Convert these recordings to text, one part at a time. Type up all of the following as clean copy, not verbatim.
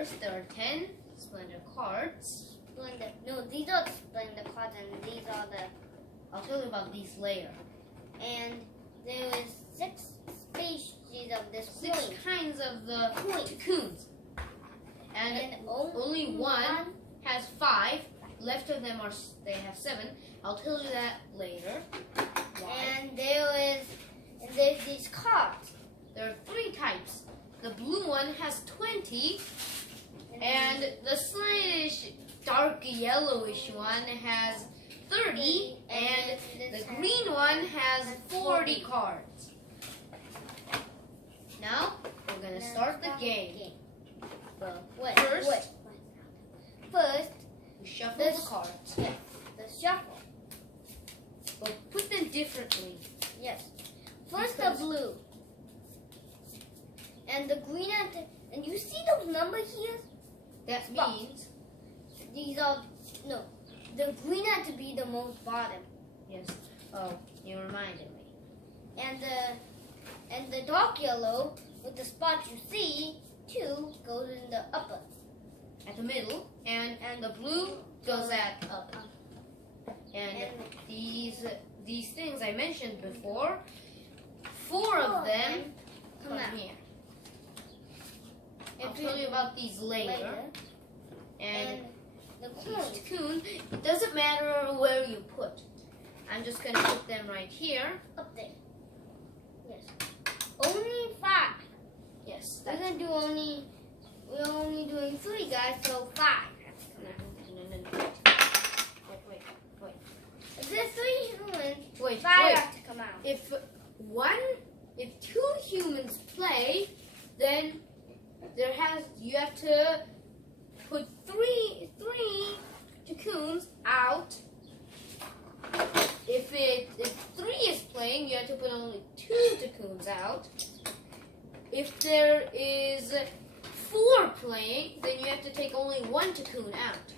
first, there are 10 Splendor cards. Splendor. No, these are the Splendor cards, and these are the. I'll tell you about these later. And there is 6 species of this 6 coin. kinds of the cocoons. And only one has 5. Left of them they have 7. I'll tell you that later. Why? And there's these cards. There are 3 types. The blue one has 20, and the slightest dark yellowish one has 30, and the green one has 40 cards. Now, we're going to start the game. First, we shuffle the cards. Yes, the shuffle. But put them differently. Yes. First the blue. And the green and you see those numbers here? That means these are no. The green had to be the most bottom. Yes. Oh, you reminded me. And the dark yellow with the spots you see 2 goes in the upper. At the middle, and the blue goes at up. And these things I mentioned before, 4 of them come here. I'll tell you about these later. And the cocoon, it doesn't matter where you put. I'm just going to put them right here. Up there. Yes. Only 5. Yes. We're only doing 3 guys, so 5. No. Wait. If there's 3 humans, 5 have to come out. If 2 humans play, then you have to put 3 cocoons out. If 3 is playing, you have to put only 2 cocoons out. If there is 4 playing, then you have to take only 1 cocoon out.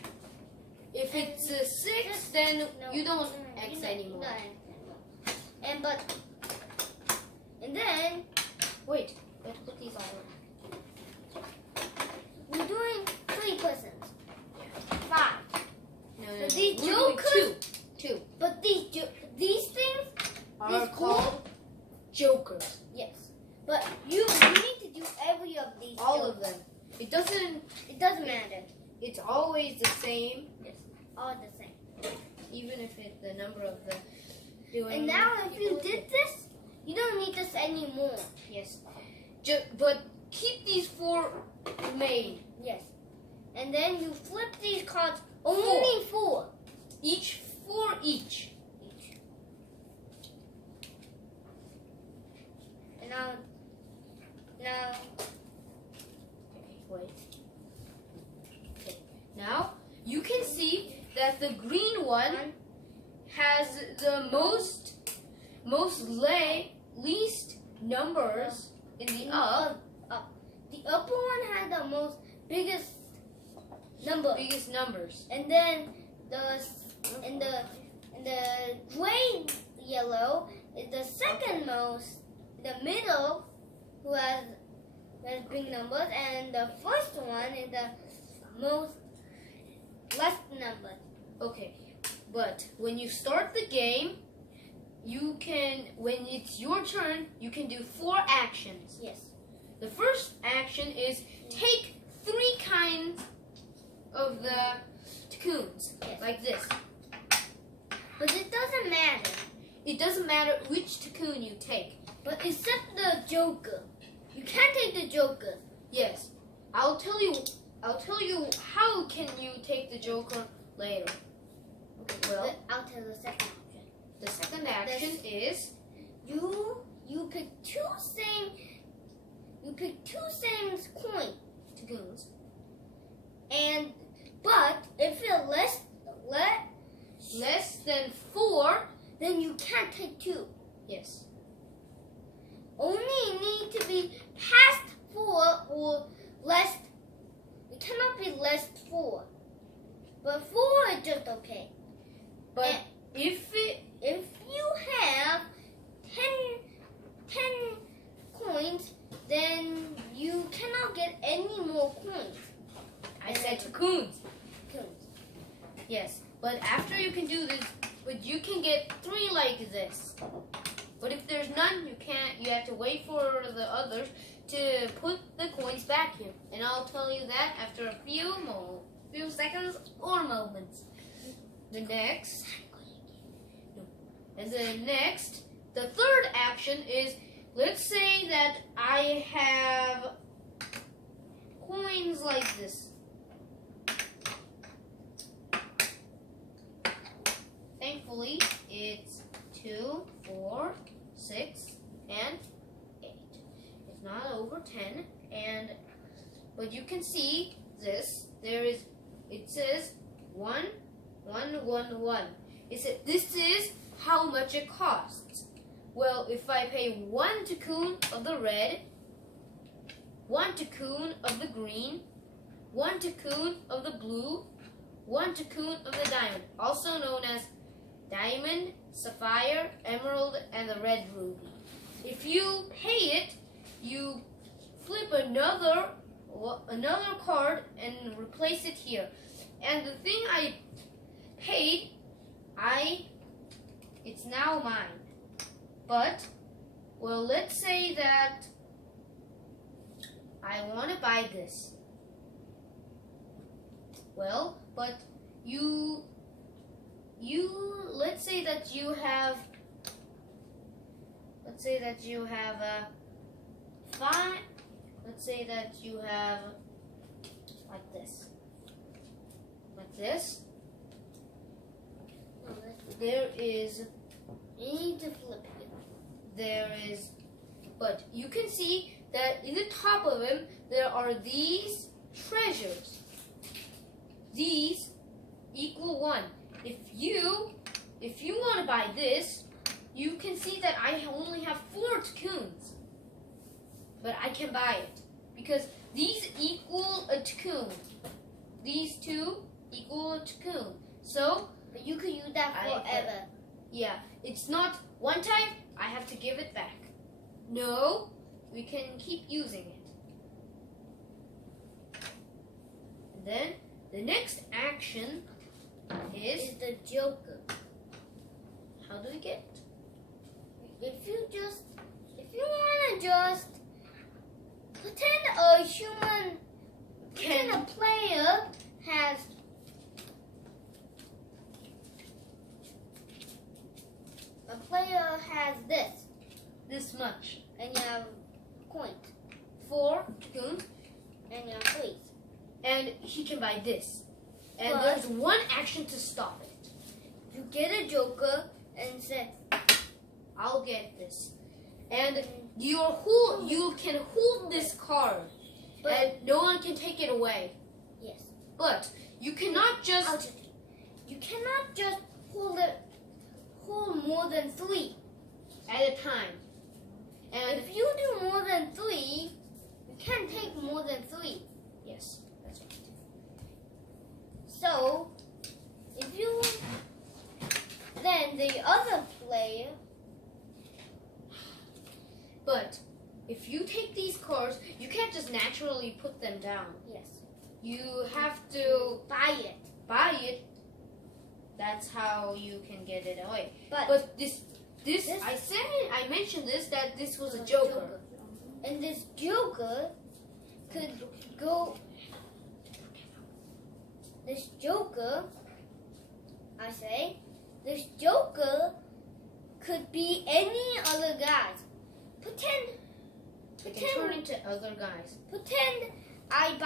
If it's 6, then you don't X anymore. And then wait, let's put these all in. We're doing 3 persons. 5. No. So these We're jokers. doing 2. But these things are called jokers. Yes. But you need to do every of these. All of them. It doesn't matter. It's always the same. Yes. All the same. Even if the number of the doing. And now if you did this, you don't need this anymore. Yes. But keep these 4 made. Yes. And then you flip these cards only 4. Each 4 each. And now wait. Okay. Now you can see that the green one has the least numbers in the up. The upper one has the biggest numbers. And then the gray yellow is the second most. The middle, who has big numbers, and the first one is the most less numbers. Okay, but when you start the game, when it's your turn, you can do 4 actions. Yes. The first action is take 3 kinds of the cocoons, like this. But it doesn't matter. It doesn't matter which cocoon you take. But except the joker. You can't take the joker. Yes. I'll tell you how can you take the joker later. Okay, well, I'll tell the second option. The second action is you pick 2 coin cocoons. But if you're less than 4, then you can't take 2. Yes. Only need to be past 4 or less. It cannot be less 4. But 4 is just okay. But if you have 10 coins, then you cannot get any more coins. I said cocoons. Cocoons. Yes, but after you can do this, but you can get 3 like this. But if there's none, you can't. You have to wait for the others to put the coins back here, and I'll tell you that after a few seconds or moments. The next, the third action is, let's say that I have coins like this. Thankfully, it's 2, 4, 6, and 8. It's not over 10, but you can see this. It says 1, 1, 1, 1. This is how much it costs. Well, if I pay 1 cocoon of the red, 1 cocoon of the green, 1 cocoon of the blue, 1 cocoon of the diamond, also known as diamond, sapphire, emerald, and the red ruby. If you pay it, you flip another card and replace it here. And the thing I paid, it's now mine. But, well, let's say that I want to buy this. Well, but let's say that you have like this. You need to flip it. But you can see that in the top of him there are these treasures. These equal 1. If you want to buy this, you can see that I only have 4 cocoons. But I can buy it because these equal a cocoon. These 2 equal a cocoon. So, but you could use that forever. Yeah, it's not one time, I have to give it back. No, we can keep using it. And then the next action is the Joker. How do we get? If you wanna just pretend a player has this much, and you have coins. 4 cocoons, and you have coins. And he can buy this. And But there's one action to stop it. You get a Joker and say, I'll get this. And you can hold this card, and no one can take it away. Yes. But you cannot just hold more than 3 at a time. And if you do more than 3, you can't take more than 3. Yes, that's right. So, then the other player. But if you take these cards, you can't just naturally put them down. Yes. You have to buy it. That's how you can get it away. But this I mentioned that this was a Joker. And this Joker could go. This Joker could be any other guys. They can turn into other guys. Pretend I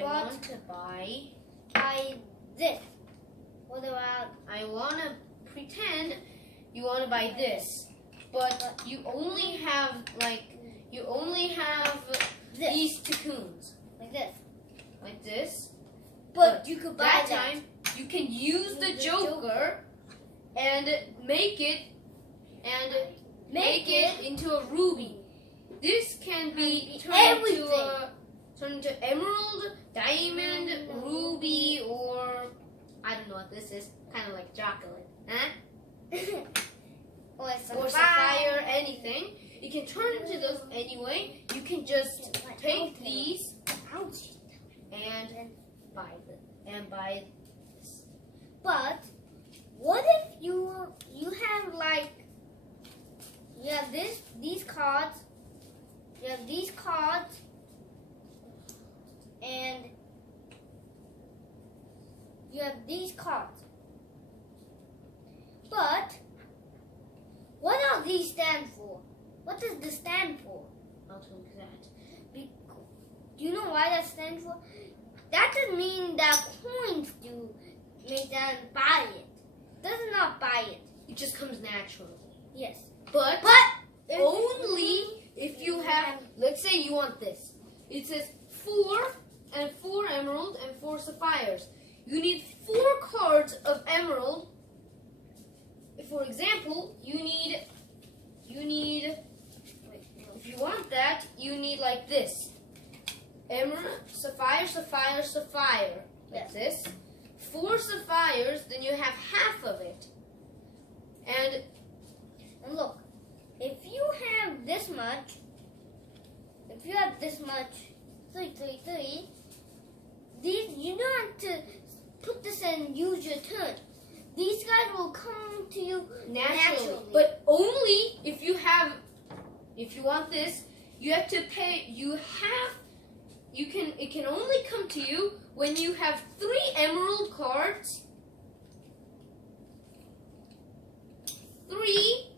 want to buy this. What about? I want to pretend you want to buy this, but you only have these cocoons. Like this. But you could buy that time. You can use the Joker and make it into a ruby. This can be turned into emerald, diamond, ruby, or I don't know what this is. Kind of like chocolate, huh? or sapphire, anything. You can turn into those anyway. You can just take these and buy. But what if you have like you have these cards, you have these cards, and you have these cards. But what are these stand for? What does this stand for? I'll tell you that. Do you know why that stands for? That doesn't mean that coins do make them buy it. Does not buy it. It just comes naturally. Yes. But only if you have, let's say you want this. It says 4 emerald and 4 sapphires. You need 4 cards of emerald. For example, you need, if you want that, you need like this. Emerald, sapphire, sapphire, sapphire. Like this. 4 sapphires, then you have half of it. And look, if you have this much, 3, these you don't have to put this and use your turn. These guys will come to you naturally. But only if you want this, you have to pay. It can only come to you when you have 3 emerald cards, 3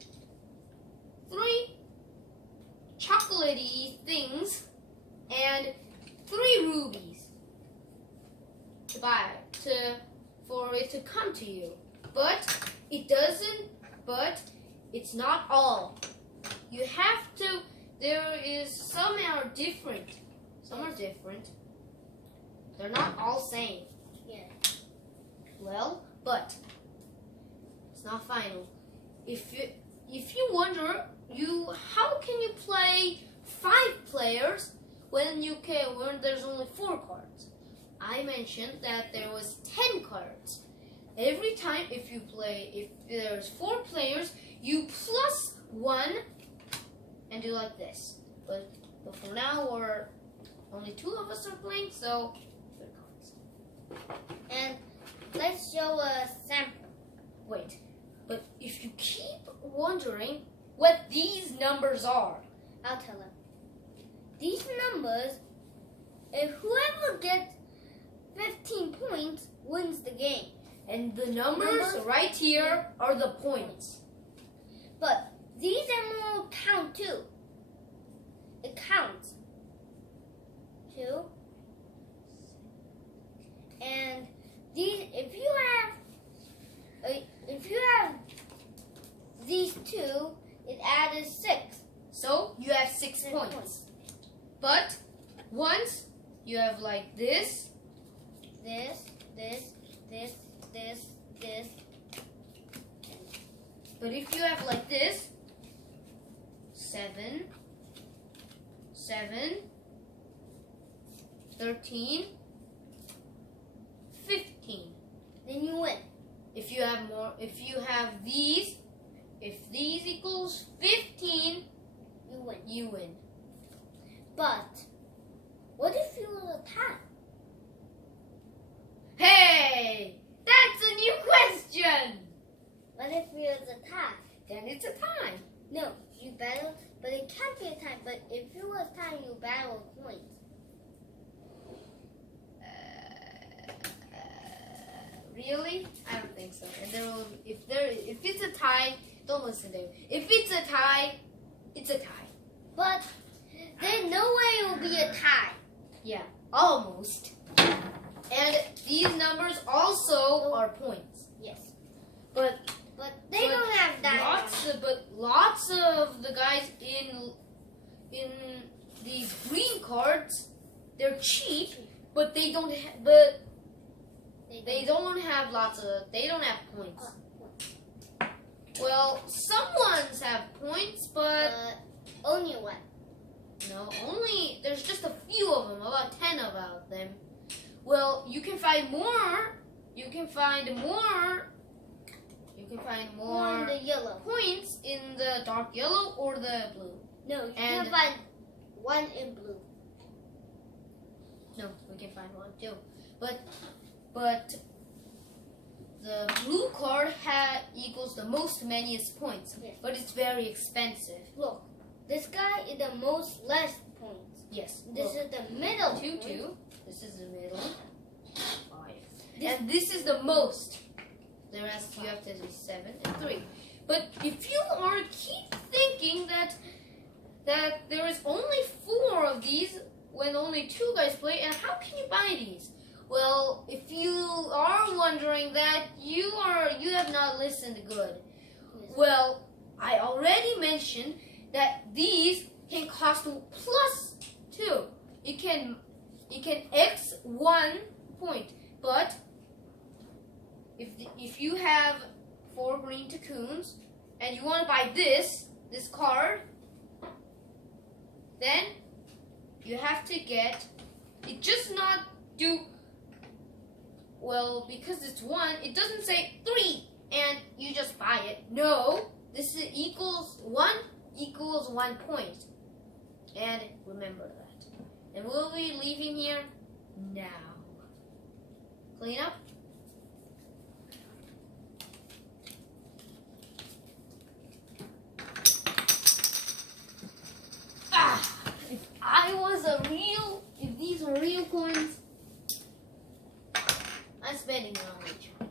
chocolatey things, and 3 rubies to buy for it to come to you. But it doesn't. But it's not all. You have to. There is some are different. Some are different. They're not all same. Yeah. Well, but it's not final. If you wonder, how can you play 5 players when there's only 4 cards? I mentioned that there was 10 cards. Every time if there's 4 players, you plus 1 and do like this. But for now, only 2 of us are playing, so 3 cards. And let's show a sample. Wait, but if you keep wondering what these numbers are, I'll tell them. These numbers, if whoever gets 15 points wins the game. And the numbers right here are the points. But these emeralds count too. It counts. 2. And these, if you have these 2, it added 6. So you have 6 points. But once you have like this, but if you have like this, 7, 13, 15. Then you win. If you have these, if these equals 15, you win. But what if you was a tie? Hey, that's a new question. What if it was a tie? Then it's a tie. No, you battle, but it can't be a tie. But if it was tie, you battle with points. Really? I don't think so. And if it's a tie, don't listen to him. If it's a tie, it's a tie. But there's no way it will be a tie. Yeah, almost. And these numbers also are points. Yes. But they don't have diamonds. Lots of the guys in these green cards, they're cheap, but they don't have they don't have points. Well, some ones have points, but only one. No, there's just a few of them, about 10 about them. Well, you can find more. You can find more in the yellow points in the dark yellow or the blue. No, you can find one in blue. No, we can find one too. But the blue card equals the most manyest points. Yes. But it's very expensive. Look, this guy is the most less points. Yes. This is the middle. 2, point. 2. This is the middle. 5. And this is the most. The rest you have to do 7 and 3. But if you keep thinking that there is only 4 of these when only 2 guys play, and how can you buy these? Well, if you are wondering that, you have not listened good. Well, I already mentioned that these can cost +2. It can X 1 point, but if you have 4 green cocoons and you want to buy this card, then you have to get it. Just not do well because it's 1. It doesn't say 3 and you just buy it. No, this is equals 1 point, and remember that. And we'll be leaving here now. Clean up. If these were real coins, I'm spending it on each one.